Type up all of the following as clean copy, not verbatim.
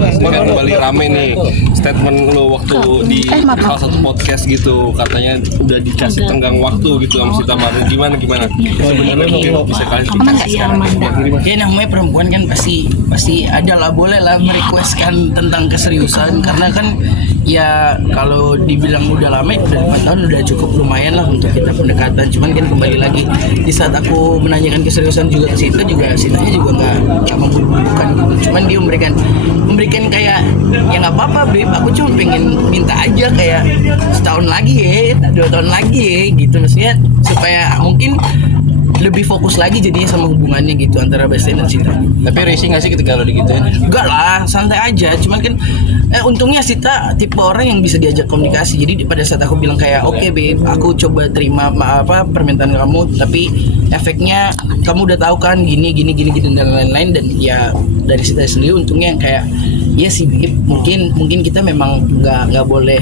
Kan kembali rame nih statement lo waktu di salah satu podcast gitu, katanya udah dikasih tenggang waktu gitu sama Sita Marni. Gimana? Sebenarnya mungkin bisa klarifikasi sekarang. Ya namanya perempuan kan pasti ada lah, boleh lah merequestkan tentang keseriusan, karena kan ya kalau dibilang udah lama, udah 4 tahun udah cukup lumayan lah untuk kita pendekatan. Cuman kan kembali lagi di saat aku menanyakan keseriusan juga ke Sita juga, Sitanya juga nggak memburu-burukan gitu. Cuman dia memberikan kayak ya nggak apa-apa babe, aku cuma pengen minta aja kayak setahun lagi ya, 2 tahun lagi ya gitu, maksudnya supaya mungkin lebih fokus lagi jadinya sama hubungannya gitu antara Bastian dan Sita. Tapi risih nggak sih ketika lo digituin? Enggak lah, santai aja. Cuman kan untungnya Sita tipe orang yang bisa diajak komunikasi. Jadi pada saat aku bilang kayak oke, babe, aku coba terima permintaan kamu, tapi efeknya kamu udah tahu kan gini dan lain-lain, dan ya dari Sita sendiri untungnya yang kayak ya sih babe, mungkin kita memang nggak boleh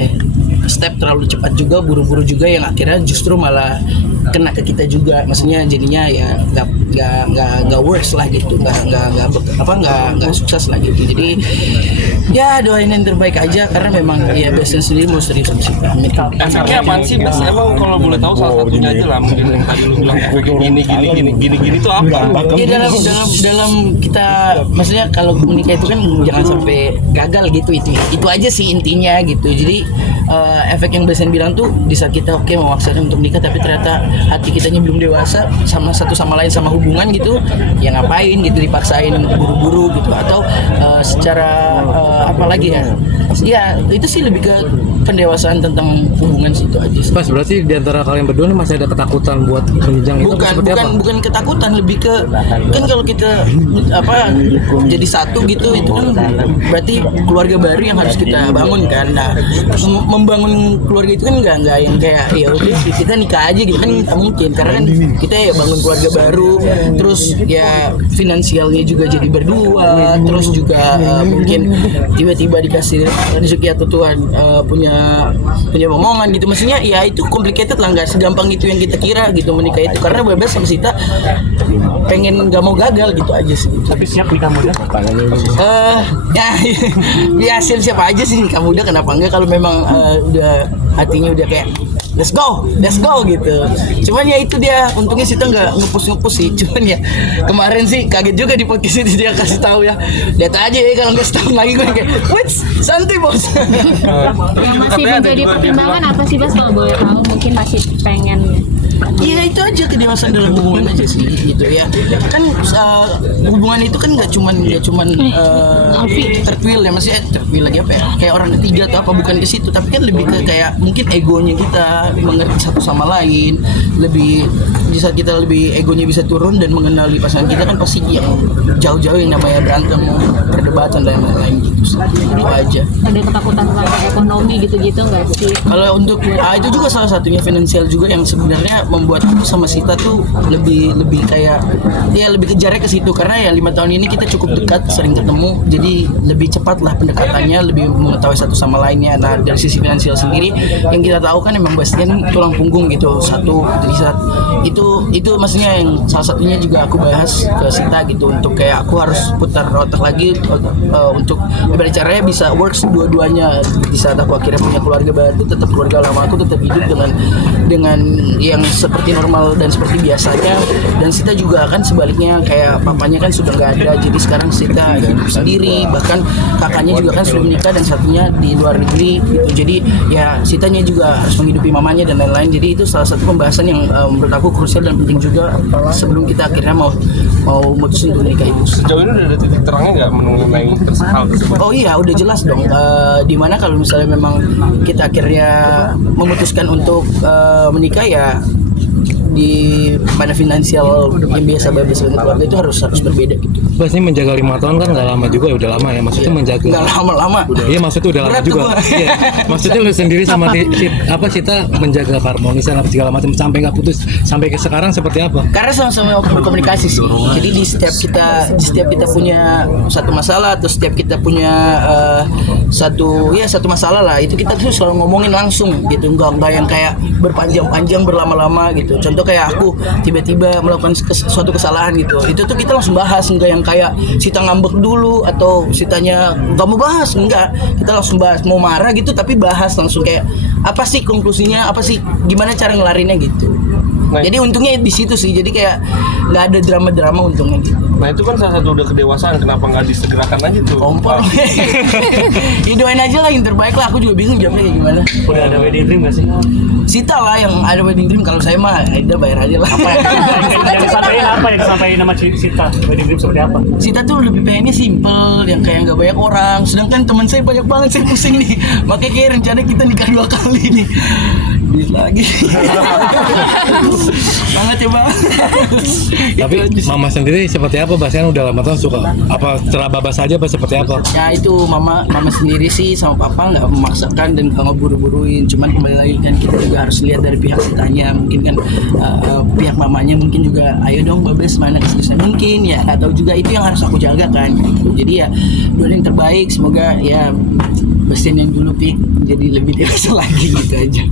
step terlalu cepat juga, buru-buru juga, yang akhirnya justru malah kena ke kita juga, maksudnya jadinya ya nggak worse lah gitu, nggak sukses lah gitu. Jadi ya doain yang terbaik aja, karena memang ya Bastian sendiri mau serius sama Sita. Efeknya apaan sih Bas? Emang kalau boleh tahu salah satunya aja lah, mungkin yang tadi lu bilang gini tuh apa? Ya dalam kita, maksudnya kalau menikah itu kan jangan sampai gagal gitu, itu aja sih intinya gitu. Jadi efek yang Bastian bilang tuh di saat kita memaksakan untuk nikah tapi ternyata hati kitanya belum dewasa sama satu sama lain sama hubungan gitu, ya ngapain gitu dipaksain buru-buru gitu, atau secara apa lagi ya itu sih lebih ke pendewasaan tentang hubungan situ aja. Mas, berarti di antara kalian berdua masih ada ketakutan buat menjenjang itu? Bukan ketakutan, lebih ke kan kalau kita jadi satu gitu, itu kan berarti keluarga baru yang harus kita bangun kan. Nah, membangun keluarga itu kan nggak yang kayak ya udah kita nikah aja gitu kan, nggak mungkin, karena kan kita ya bangun keluarga baru, terus ya finansialnya juga jadi berdua, terus juga mungkin tiba-tiba dikasih rezeki atau Tuhan punya omongan gitu, maksudnya ya itu complicated lah, nggak segampang itu yang kita kira gitu menikah itu, karena bebas sama Sita pengen nggak mau gagal gitu aja sih gitu. Tapi siap nikah muda? Ya siap aja sih nikah muda, kenapa enggak, kalau memang udah hatinya udah kayak let's go gitu. Cuman ya itu dia, untungnya Sita nggak ngepus sih. Cuman ya kemarin sih kaget juga di podcast itu dia kasih tahu ya, lihat aja ya kalau nggak setahun lagi gue kayak wait santai bos. Yang masih menjadi pertimbangan apa sih Bas, kalau boleh tahu? Mungkin masih pengen Iya itu aja, kedewasaan dalam hubungan aja sih gitu ya. Kan hubungan itu kan nggak cuman tertwil ya, maksudnya tertwil lagi apa ya? Kayak orang ketiga atau apa, bukan ke situ, tapi kan lebih ke kayak mungkin egonya kita mengerti satu sama lain, lebih di saat kita lebih egonya bisa turun dan mengenali pasangan kita, kan pasti yang jauh-jauh yang namanya berantem, perdebatan dan lain-lain gitu sih. Itu aja. ada ketakutan tentang ekonomi gitu-gitu nggak sih? Kalau untuk itu juga salah satunya finansial juga yang sebenarnya membuat aku sama Sita tuh lebih kayak ya lebih kejarnya ke situ, karena ya 5 tahun ini kita cukup dekat, sering ketemu, jadi lebih cepat lah pendekatannya, lebih mengetahui satu sama lainnya. Nah dari sisi finansial sendiri yang kita tahu kan emang Bastian tulang punggung gitu satu, jadi saat itu maksudnya yang salah satunya juga aku bahas ke Sita gitu, untuk kayak aku harus putar otak lagi untuk gimana caranya bisa works dua-duanya. Di saat aku akhirnya punya keluarga baru, tetap keluarga lama aku tetap hidup dengan yang seperti normal dan seperti biasanya, dan Sita juga kan sebaliknya, kayak papanya kan sudah nggak ada, jadi sekarang Sita hidup sendiri, bahkan kakaknya juga kan sudah menikah dan satunya di luar negeri gitu, jadi ya Sitanya juga harus menghidupi mamanya dan lain-lain. Jadi itu salah satu pembahasan yang menurut aku krusial dan penting juga sebelum kita akhirnya mau mutusin untuk nikah itu. Sejauh ini udah ada titik terangnya nggak mengenai hal tersebut? Oh iya udah jelas dong, dimana kalau misalnya memang kita akhirnya memutuskan untuk menikah, ya di mana finansial yang biasa bebas dengan keluarga itu harus berbeda gitu. Bas, ini menjaga 5 tahun kan nggak lama juga, udah lama ya, maksudnya menjaga nggak lama-lama. Iya maksudnya udah lama juga. Iya. Maksudnya lu sendiri sama Sita menjaga keharmonisan apa segala macam sampai nggak putus sampai ke sekarang seperti apa? Karena sama-sama berkomunikasi sih. Jadi di setiap kita punya satu masalah, atau setiap kita punya satu masalah lah, itu kita tuh selalu ngomongin langsung gitu, nggak yang kayak berpanjang-panjang berlama-lama gitu. Contoh kayak aku tiba-tiba melakukan suatu kesalahan gitu, itu tuh kita langsung bahas, enggak yang kayak Sita ngambek dulu atau Sitanya nggak mau bahas, enggak, kita langsung bahas, mau marah gitu tapi bahas langsung kayak apa sih konklusinya, apa sih gimana cara ngelarinnya gitu. Nah, Jadi untungnya di situ sih, jadi kayak nggak ada drama-drama untungnya gitu. Nah itu kan salah satu udah kedewasaan, kenapa nggak disegerakan aja tuh? Kompor. Ya doain aja lah yang terbaik lah, aku juga bingung jawabnya kayak gimana. Udah ada wedding dream gak sih? Sita lah yang ada wedding dream, kalau saya mah Aida bayar aja lah. Yang disampaikan apa? Yang disampaikan nama Sita? Wedding dream seperti apa? Sita tuh lebih pengennya simple, yang kayak nggak banyak orang. Sedangkan teman saya banyak banget, saya pusing nih. Makanya kayak rencana kita nikah 2 kali nih. Duit lagi. Banget ya bang. Tapi mama sendiri seperti apa, Bas? Kan udah lama tahun suka apa terababa saja, apa seperti apa? Ya itu mama sendiri sih sama papa nggak memaksakan dan nggak ngeburu-buruin. Cuman kembali lagi kan kita juga harus lihat dari pihak Sitanya. Mungkin kan pihak mamanya mungkin juga, ayo dong Babes mana kesuksesan mungkin ya. Atau juga itu yang harus aku jaga kan. Jadi ya doain yang terbaik. Semoga ya Bastian yang dulu Pik jadi lebih dewasa lagi gitu aja.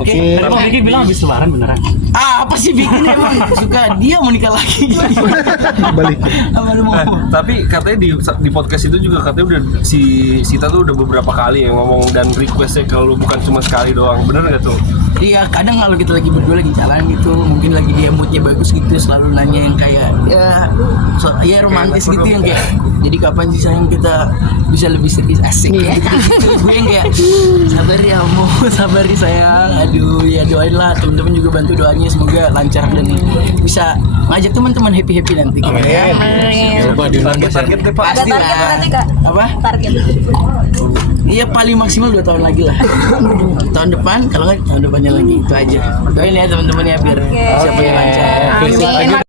Oke. Tadi Bang Riki bilang habis lebaran beneran. Apa sih bikin emang suka dia mau nikah lagi. Balik. Apa lu mau? Tapi katanya di podcast itu juga katanya udah si Sita tuh udah beberapa kali yang ngomong dan requestnya kalau bukan cuma sekali doang, bener nggak tuh? Iya, kadang kalau kita lagi berdua lagi jalan gitu, mungkin lagi dia moodnya bagus gitu, selalu nanya yang kayak ya romantis gitu yang kayak, jadi kapan sih sayang kita bisa lebih serius, asik ya. Gue yang kayak sabar ya mau, sabar ya sayang, aduh ya doain lah, temen-temen juga bantu doanya semoga lancar dan bisa ngajak teman-teman happy nanti. Amin. Ya. Coba diundang Bas. Pasti lah. Apa? Iya paling maksimal 2 tahun lagi lah. Tahun depan, kalau nggak tahun depannya lagi, itu aja. Doain ya teman-teman ya biar siapanya lancar. Oke,